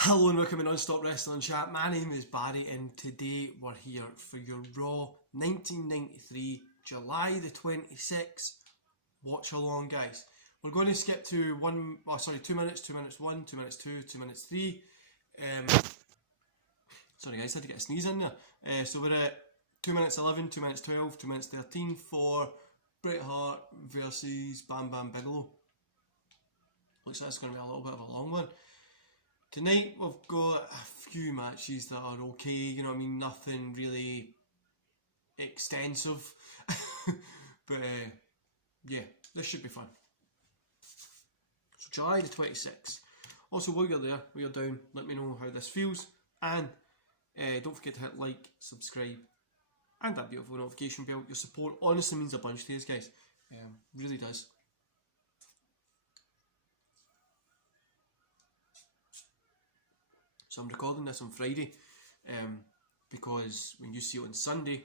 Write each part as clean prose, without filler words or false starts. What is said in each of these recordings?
Hello and welcome to Non-Stop Wrestling Chat. My name is Barry and today we're here for your Raw 1993 July the 26th watch along, guys. We're going to skip to 2 minutes, 2 minutes 1, 2 minutes 2, 2 minutes 3. Sorry guys, had to get a sneeze in there. So we're at 2 minutes 11, 2 minutes 12, 2 minutes 13 for Bret Hart versus Bam Bam Bigelow. Looks like it's going to be a little bit of a long one. Tonight we've got a few matches that are okay, you know what I mean, nothing really extensive, but yeah, this should be fun. So July the 26th. Also, while you're there, while you're down, let me know how this feels, and don't forget to hit like, subscribe, and that beautiful notification bell. Your support honestly means a bunch to us, guys, really does. So I'm recording this on Friday because when you see it on Sunday,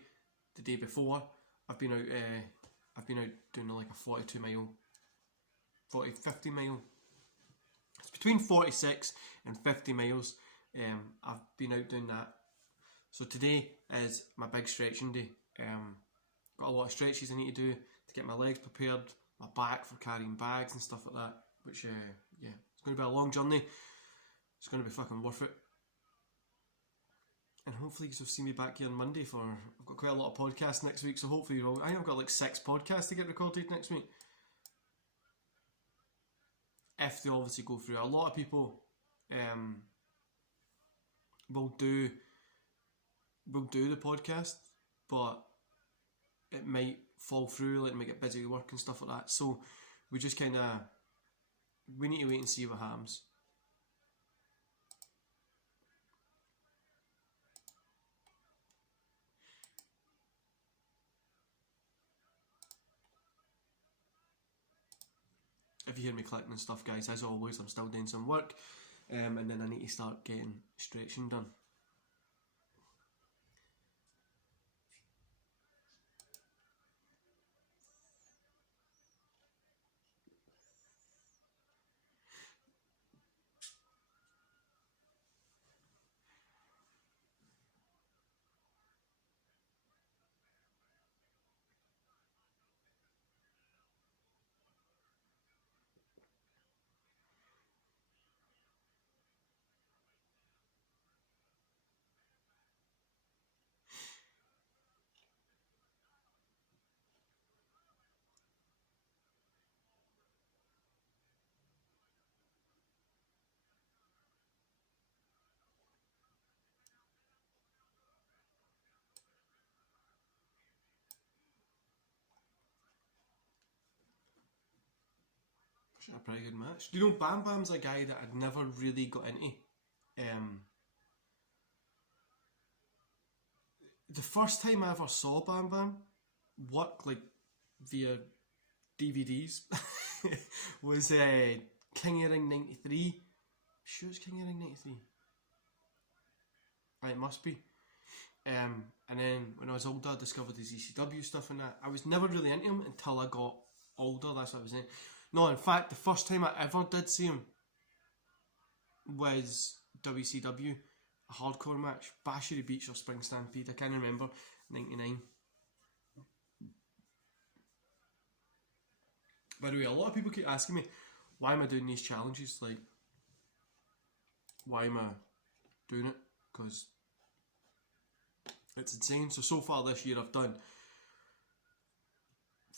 the day before, I've been out doing like a 50 mile. It's between 46 and 50 miles. I've been out doing that. So today is my big stretching day. Got a lot of stretches I need to do to get my legs prepared, my back for carrying bags and stuff like that. Which yeah, it's going to be a long journey. It's going to be fucking worth it. And hopefully you'll see me back here on Monday for... I've got quite a lot of podcasts next week, so hopefully you're all... I think I've got like 6 podcasts to get recorded next week. If they obviously go through. A lot of people will do the podcast, but it might fall through, like it might get busy with work and stuff like that. So we just kind of... We need to wait and see what happens. If you hear me clicking and stuff, guys, as always, I'm still doing some work, and then I need to start getting stretching done. A pretty good match. Do you know Bam Bam's a guy that I'd never really got into? The first time I ever saw Bam Bam work like via DVDs was King of Ring 93. Sure it's King of Ring 93. It must be. And then when I was older I discovered his ECW stuff and that. I was never really into him until I got older, that's what I was saying. No, in fact, the first time I ever did see him was WCW, a hardcore match, Bashery Beach or Spring Stampede, I can't remember, 99. By the way, a lot of people keep asking me, why am I doing these challenges? Like, why am I doing it? Because it's insane. So far this year I've done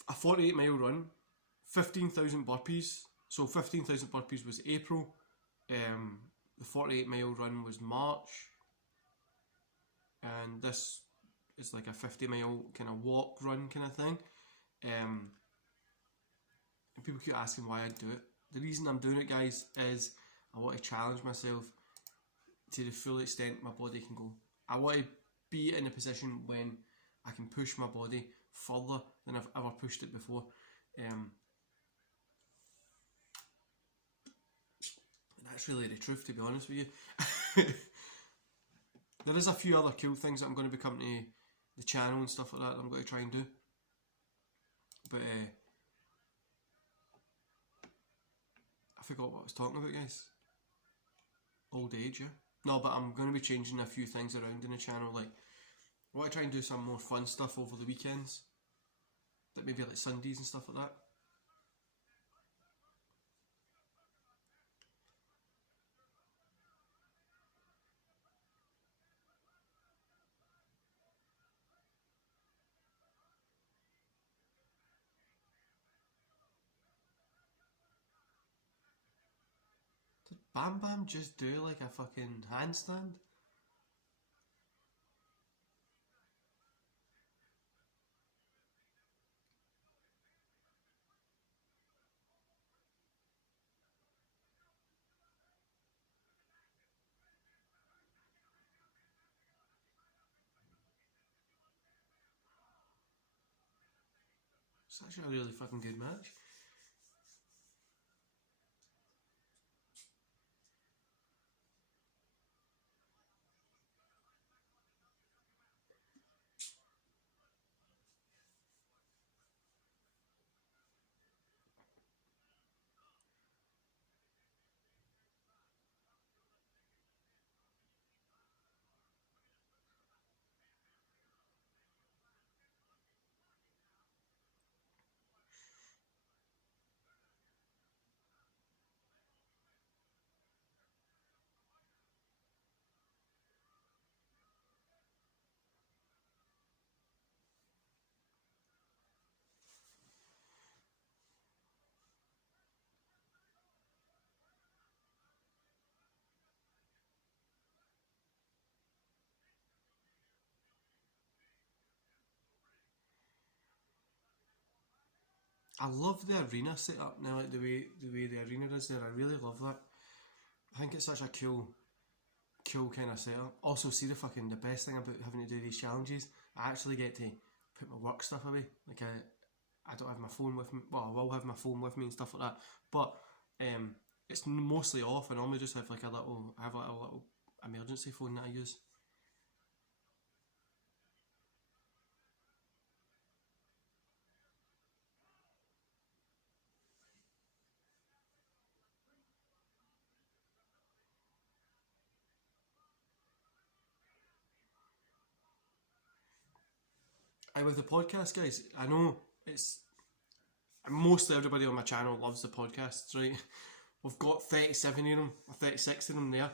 a 48 mile run, 15,000 burpees. So 15,000 burpees was April. The 48 mile run was March. And this is like a 50 mile kind of walk run kind of thing. And people keep asking why I do it. The reason I'm doing it, guys, is I want to challenge myself to the full extent my body can go. I want to be in a position when I can push my body further than I've ever pushed it before. And that's really the truth, to be honest with you. There is a few other cool things that I'm going to be coming to the channel and stuff like that I'm going to try and do. But I forgot what I was talking about, guys. old age, yeah. No, but I'm going to be changing a few things around in the channel. Like, I want to try and do some more fun stuff over the weekends. Like maybe like Sundays and stuff like that. Did Bam Bam just do like a fucking handstand? It's actually a really fucking good match. I love the arena setup now, like the way the arena is there. I really love that. I think it's such a cool kind of setup. Also, see the best thing about having to do these challenges, I actually get to put my work stuff away. Like I don't have my phone with me. Well, I will have my phone with me and stuff like that. But it's mostly off. I normally just have like a little emergency phone that I use. And with the podcast, guys, I know it's mostly everybody on my channel loves the podcasts, right? We've got 37 of them, or 36 of them there.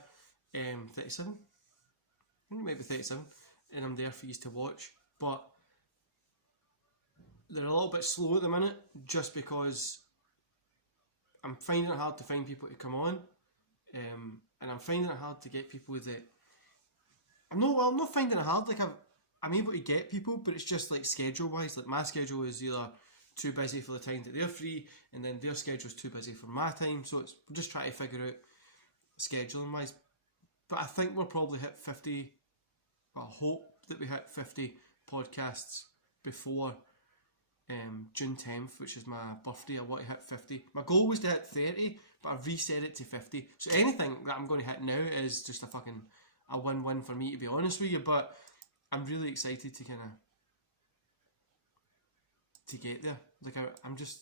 37? I think maybe 37. And I'm there for you to watch. But they're a little bit slow at the minute, just because I'm finding it hard to find people to come on. And I'm finding it hard to get people that... I'm not finding it hard. Like, I'm able to get people, but it's just like schedule wise. Like, my schedule is either too busy for the time that they're free, and then their schedule's too busy for my time. So we're just trying to figure out scheduling wise. But I think we'll probably hit 50. I hope that we hit 50 podcasts before June 10th, which is my birthday. I want to hit 50. My goal was to hit 30, but I've reset it to 50. So anything that I'm going to hit now is just a win-win for me, to be honest with you. But I'm really excited to to get there. Like I'm just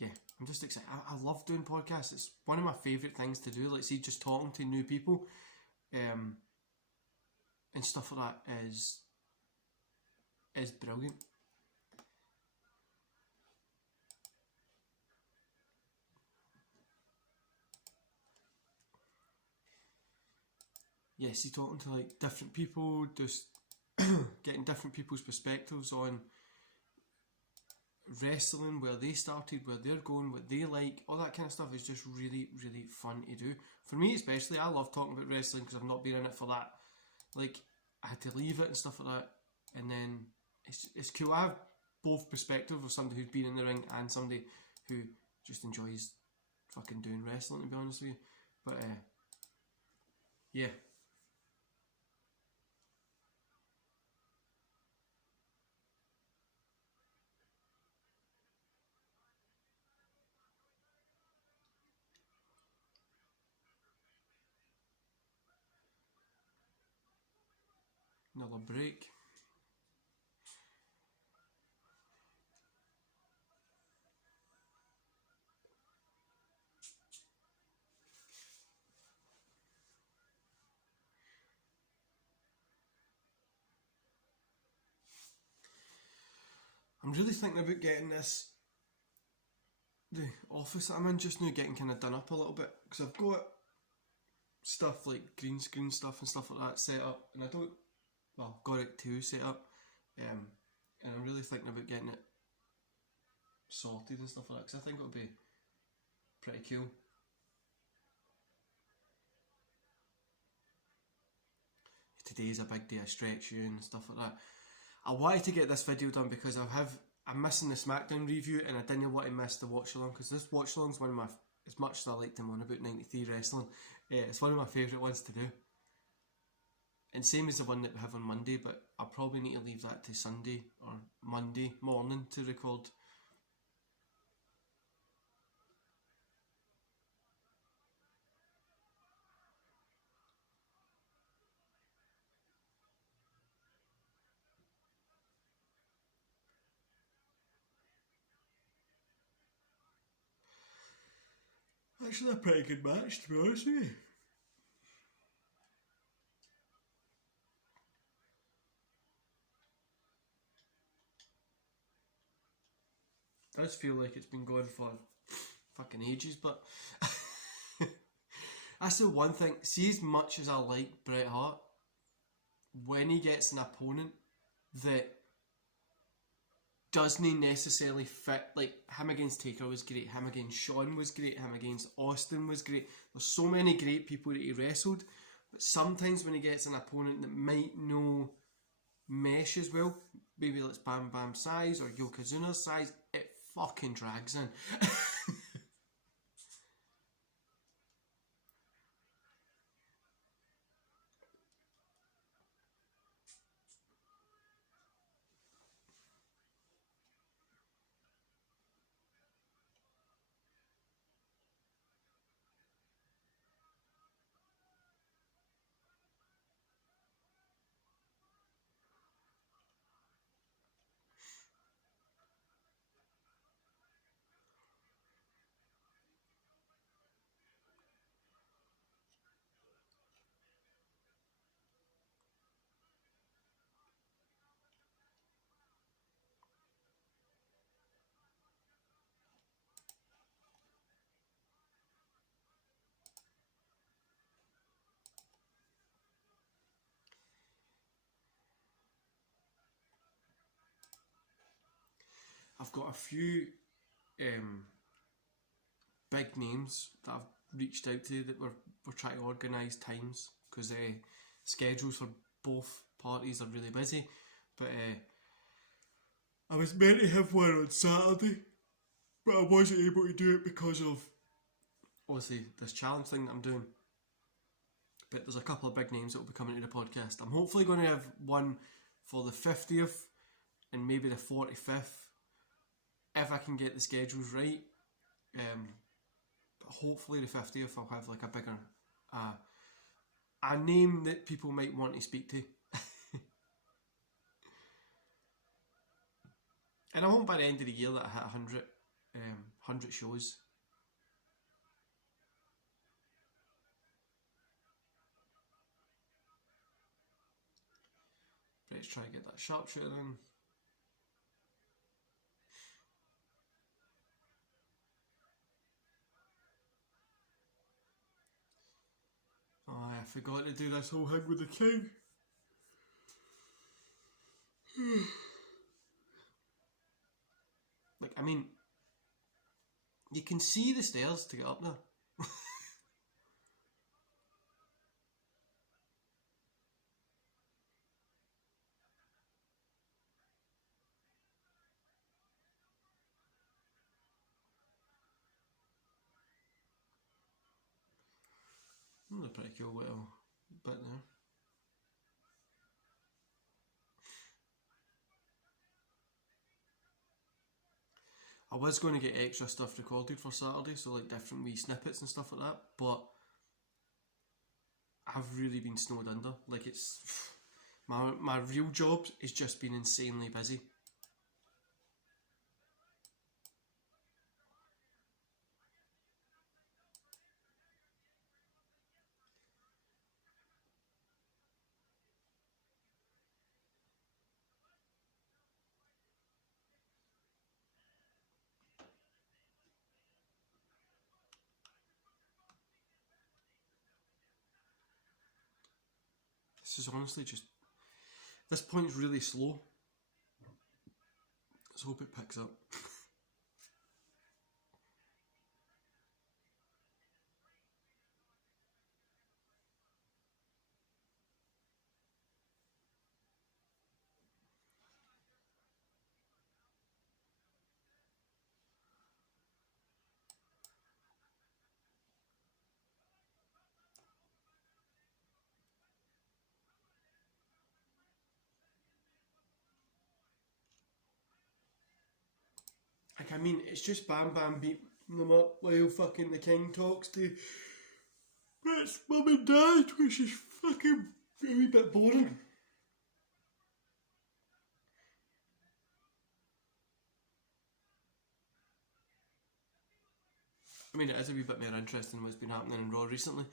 excited. I love doing podcasts. It's one of my favourite things to do. Like, see, just talking to new people, and stuff like that is brilliant. Yeah, see, talking to like different people, just getting different people's perspectives on wrestling, where they started, where they're going, what they like, all that kind of stuff is just really, really fun to do. For me especially, I love talking about wrestling because I've not been in it for that. Like, I had to leave it and stuff like that, and then it's cool. I have both perspectives of somebody who's been in the ring and somebody who just enjoys fucking doing wrestling, to be honest with you. But yeah. Another break. I'm really thinking about getting the office that I'm in just now, getting kind of done up a little bit, because I've got stuff like green screen stuff and stuff like that set up, and I don't, well, I've got it too set up, and I'm really thinking about getting it sorted and stuff like that, because I think it'll be pretty cool. Today's a big day of stretch you and stuff like that. I wanted to get this video done because I'm missing the SmackDown review, and I didn't want to miss the watch along, because this watch along's one of my, as much as I like them on about 93 wrestling, it's one of my favourite ones to do. And same as the one that we have on Monday, but I'll probably need to leave that to Sunday or Monday morning to record. Actually, a pretty good match, to be honest with you. It does feel like it's been going for fucking ages, but that's the one thing. See, as much as I like Bret Hart, when he gets an opponent that doesn't necessarily fit, like him against Taker was great, him against Shawn was great, him against Austin was great. There's so many great people that he wrestled, but sometimes when he gets an opponent that might no mesh as well, maybe it's Bam Bam's size or Yokozuna's size, it fucking drags in. I've got a few big names that I've reached out to that we're trying to organise times, because schedules for both parties are really busy. But I was meant to have one on Saturday, but I wasn't able to do it because of obviously this challenge thing that I'm doing. But there's a couple of big names that will be coming to the podcast. I'm hopefully going to have one for the 50th and maybe the 45th, if I can get the schedules right. But hopefully the 50th I'll have like a bigger a name that people might want to speak to. And I hope by the end of the year that I hit 100 shows. Let's try and get that sharpshooter in. Oh, I forgot to do this whole thing with the king. Like, I mean, you can see the stairs to get up there. That's a pretty cool little bit there. I was going to get extra stuff recorded for Saturday, so like different wee snippets and stuff like that, but I've really been snowed under. Like, it's my real job has just been insanely busy. This is honestly just... This point's really slow. Let's hope it picks up. Like, I mean, it's just Bam Bam beating them up while fucking the king talks to Brett's mum and dad, which is fucking a wee bit boring. I mean, it is a wee bit more interesting what's been happening in Raw recently.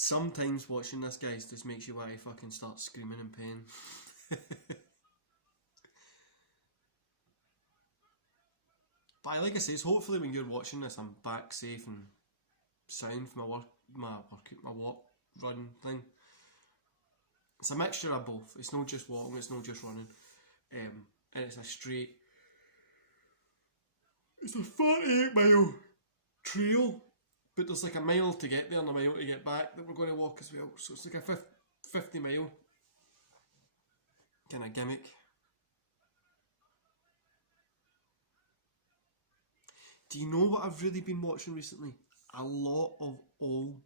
Sometimes watching this, guys, just makes you want to fucking start screaming in pain. But like I say, hopefully when you're watching this, I'm back safe and sound for my walk run thing. It's a mixture of both. It's not just walking, it's not just running, and it's a straight. It's a 48-mile trail, but there's like a mile to get there and a mile to get back that we're going to walk as well. So it's like a 50-mile kind of gimmick. Do you know what I've really been watching recently? A lot of old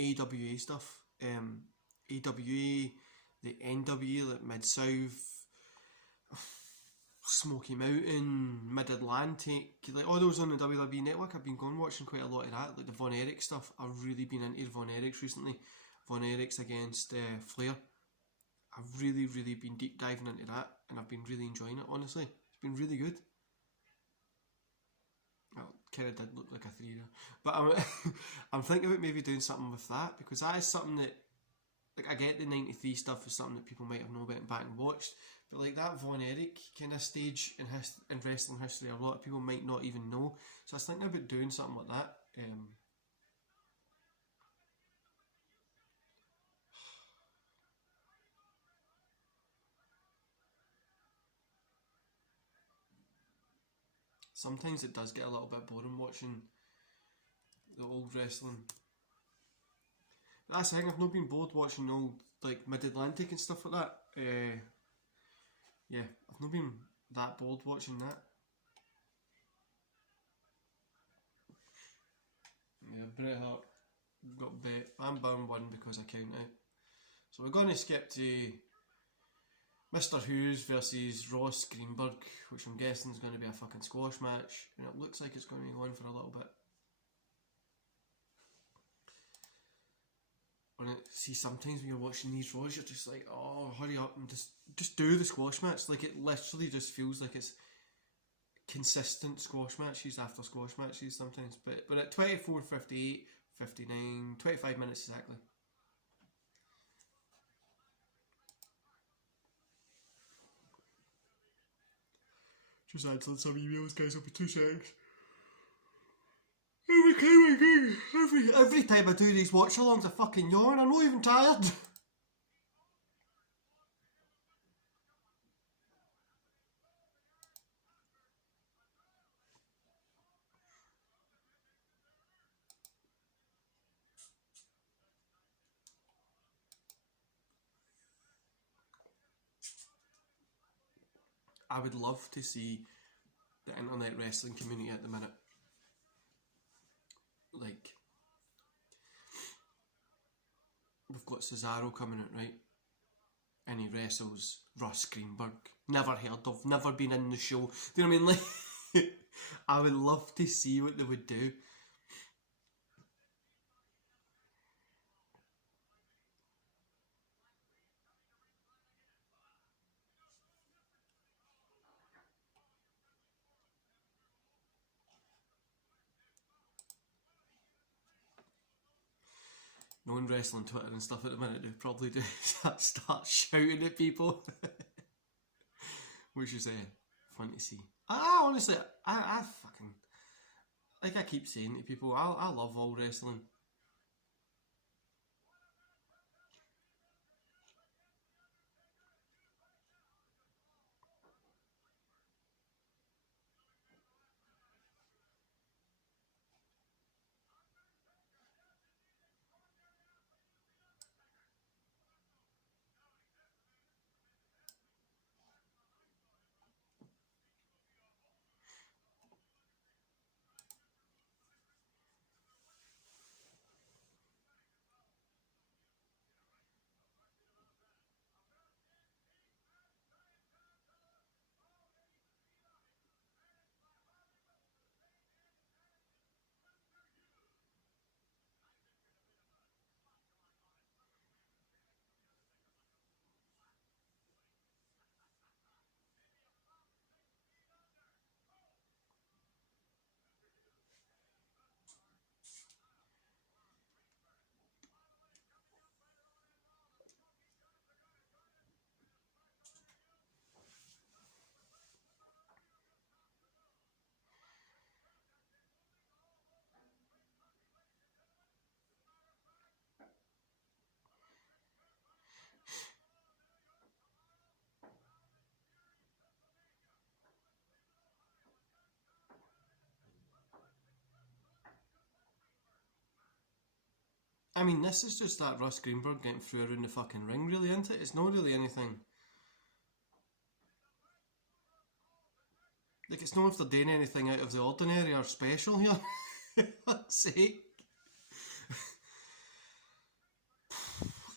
AWA stuff. AWA, the NWA, like Mid-South, Smoky Mountain, Mid-Atlantic, like all those on the WWE network. I've been watching quite a lot of that, like the Von Erich stuff. I've really been into the Von Erichs recently. Von Erichs against Flair. I've really been deep diving into that, and I've been really enjoying it, honestly. It's been really good. Well, kind of did look like a 3 there. But I'm thinking about maybe doing something with that, because that is something that, like, I get the 93 stuff is something that people might have known about and back and watched, but like that Von Erich kind of stage in wrestling history, a lot of people might not even know. So I was thinking about doing something like that. Sometimes it does get a little bit boring watching the old wrestling. But that's the thing, I've not been bored watching old, like, Mid-Atlantic and stuff like that. Yeah, I've not been that bored watching that. Yeah, Bret Hart got bet. Bam Bam won because I count out. So we're going to skip to Mr. Hughes versus Ross Greenberg, which I'm guessing is going to be a fucking squash match, and it looks like it's going to be going for a little bit. See, sometimes when you're watching these Raws, you're just like, oh, hurry up and just do the squash match. Like, it literally just feels like it's consistent squash matches after squash matches sometimes. But at 24, 58, 59, 25 minutes exactly. Just answering some emails, guys. I'll be 2 seconds. Every time I do these watch-alongs, I fucking yawn. I'm not even tired. I would love to see the internet wrestling community at the minute. Like, we've got Cesaro coming out, right? And he wrestles Ross Greenberg. Never heard of, never been in the show. Do you know what I mean? Like, I would love to see what they would do. knowing wrestling Twitter and stuff at the minute, they probably do start shouting at people, which is fun to see. Honestly, I fucking, like I keep saying to people, I love all wrestling. I mean, this is just that Russ Greenberg getting through around the fucking ring, really, isn't it? It's not really anything. Like, it's not if they're doing anything out of the ordinary or special here. For fuck's sake.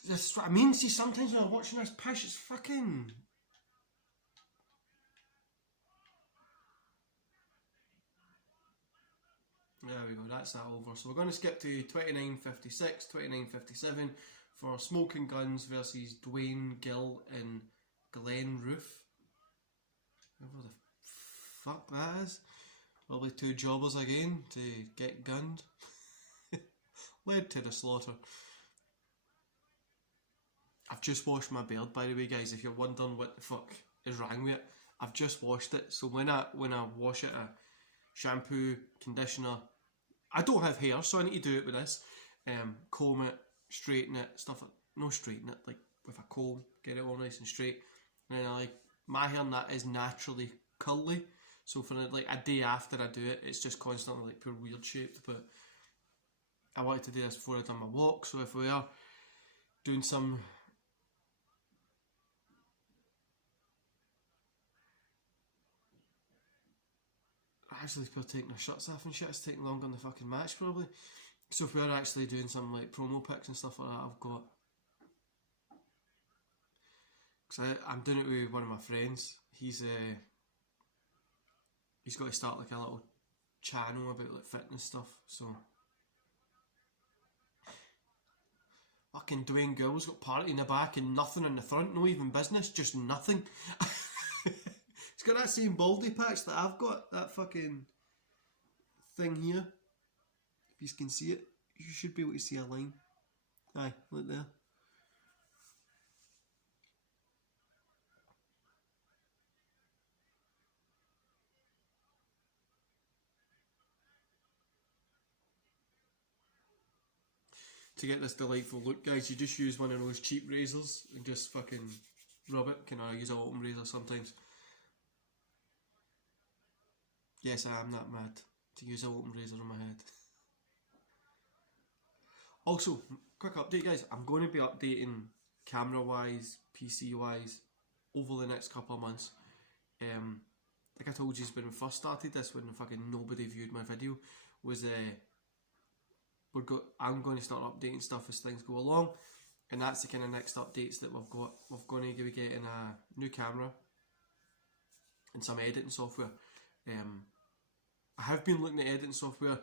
That's what I mean. See, sometimes when I'm watching this pish, it's fucking... There we go, that's that over. So we're going to skip to 29.56, 29.57 for Smoking Guns versus Dwayne Gill and Glenn Roof. Whoever the fuck that is. Probably two jobbers again to get gunned. Led to the slaughter. I've just washed my beard, by the way, guys, if you're wondering what the fuck is wrong with it. I've just washed it, so when I wash it, shampoo, conditioner, I don't have hair, so I need to do it with this. Comb it, straighten it, stuff like, no straighten it, like with a comb, get it all nice and straight. And then my hair and that is naturally curly, so for like a day after I do it, it's just constantly like pure weird shaped. But I wanted to do this before I done my walk, so if we are doing some actually people taking their shirts off and shit, it's taking longer than the fucking match probably. So if we are actually doing some like promo pics and stuff like that, I've got, because I'm doing it with one of my friends. He's got to start like a little channel about like fitness stuff, so fucking Dwayne Gill's got party in the back and nothing in the front, no even business, just nothing. It's got that same baldy patch that I've got, that fucking thing here. If you can see it, you should be able to see a line. Aye, look there. To get this delightful look, guys, you just use one of those cheap razors and just fucking rub it. Can I use a Autumn razor sometimes? Yes, I am that mad to use a Autumn razor on my head. Also, quick update, guys, I'm going to be updating camera wise, PC wise over the next couple of months. Like I told you when we first started this, when fucking nobody viewed my video, was I'm going to start updating stuff as things go along, and that's the kind of next updates that we've got. We're going to be getting a new camera and some editing software. I have been looking at editing software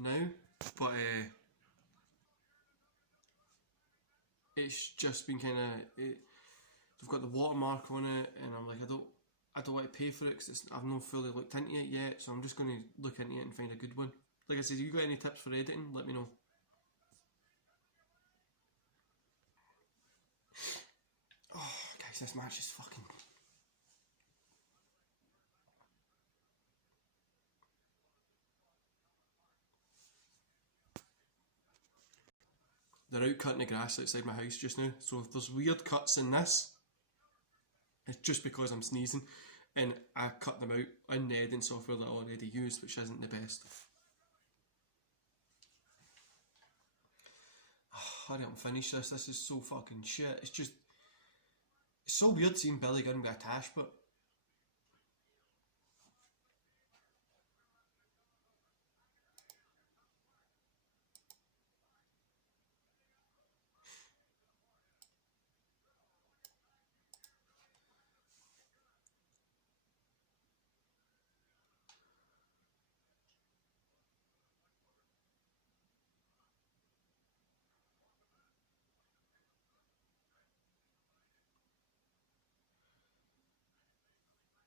now, but it's just been kind of, they've got the watermark on it, and I'm like, I don't want to pay for it because I've not fully looked into it yet, so I'm just going to look into it and find a good one. Like I said, if you got any tips for editing, let me know. This match is fucking... They're out cutting the grass outside my house just now, so if there's weird cuts in this, it's just because I'm sneezing, and I cut them out in the editing software that I already use, which isn't the best. Hurry up and finish this. This is so fucking shit. It's just... It's so weird seeing Billy Gunn with a tash, but...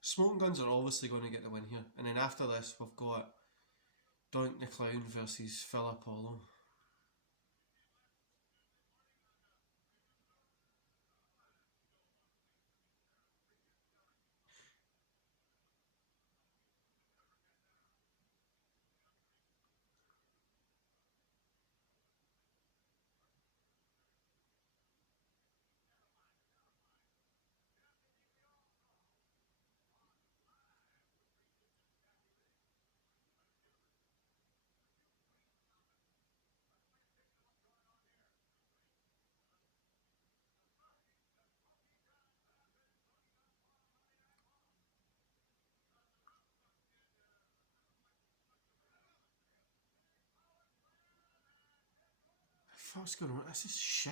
Smoking Guns are obviously going to get the win here. And then after this, we've got Doink the Clown versus Phil Apollo. What's going on? This is shit.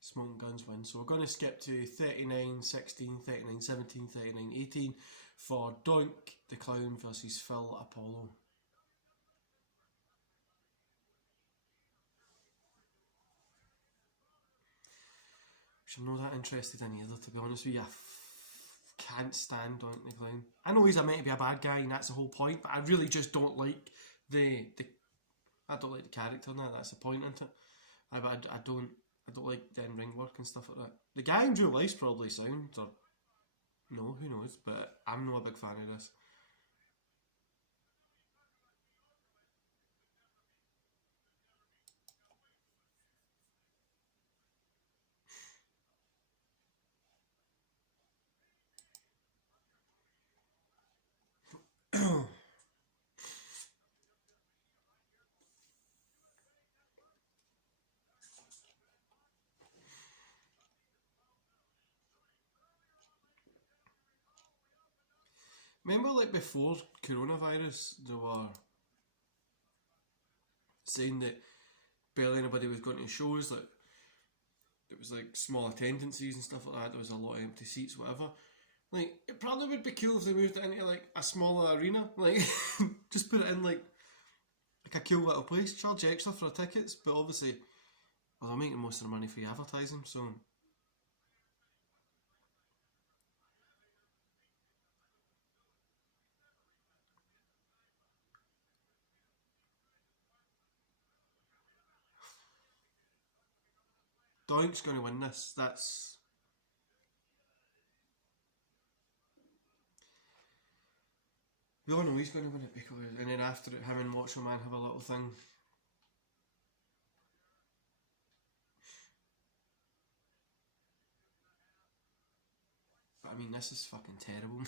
Smoking Guns win. So we're going to skip to 39-16, 39-17, 39-18 for Doink the Clown versus Phil Apollo. Which I'm not that interested in either, to be honest with you. Can't stand Doink the Clown. I know he's meant to be a bad guy and that's the whole point, but I really just don't like the I don't like the character now. That's the point, isn't it? But I don't like the in-ring work and stuff like that. The guy in real life's probably sound, or no, who knows? But I'm not a big fan of this. Remember, like before coronavirus, they were saying that barely anybody was going to shows. Like it was like small attendances and stuff like that. There was a lot of empty seats, whatever. Like it probably would be cool if they moved it into like a smaller arena. Like just put it in like a cool little place. Charge extra for tickets, but obviously, well, they're making most of the money for advertising, so. Doink's going to win this. That's... We all know he's going to win it because... And then after it, him and Macho Man have a little thing. But I mean, this is fucking terrible.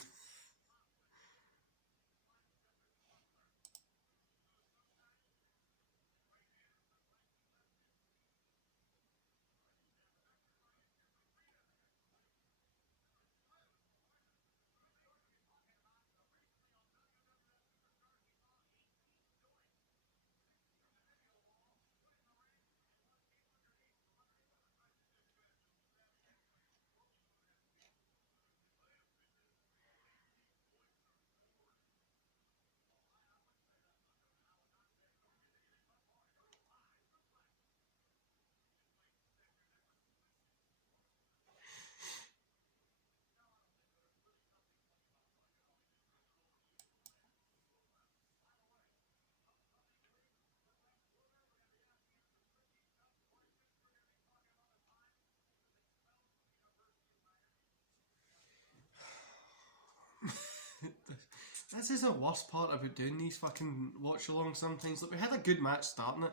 This is the worst part about doing these fucking watch alongs sometimes. Like, we had a good match starting it,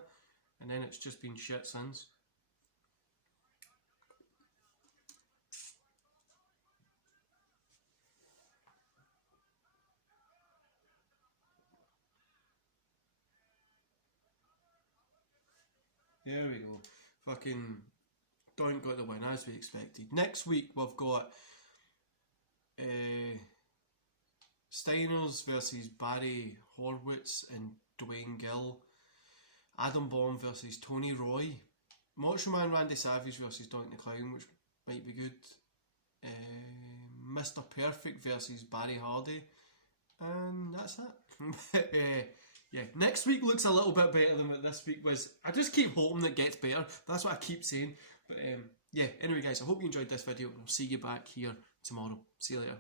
and then it's just been shit since. There we go. Fucking Doink got the win as we expected. Next week we've got Steiners versus Barry Horwitz and Dwayne Gill. Adam Bomb versus Tony Roy. Macho Man Randy Savage versus Doink the Clown, which might be good. Mr. Perfect versus Barry Hardy. And that's it. Yeah, next week looks a little bit better than what this week was. I just keep hoping it gets better. That's what I keep saying. But yeah, anyway guys, I hope you enjoyed this video, and I'll see you back here tomorrow. See you later.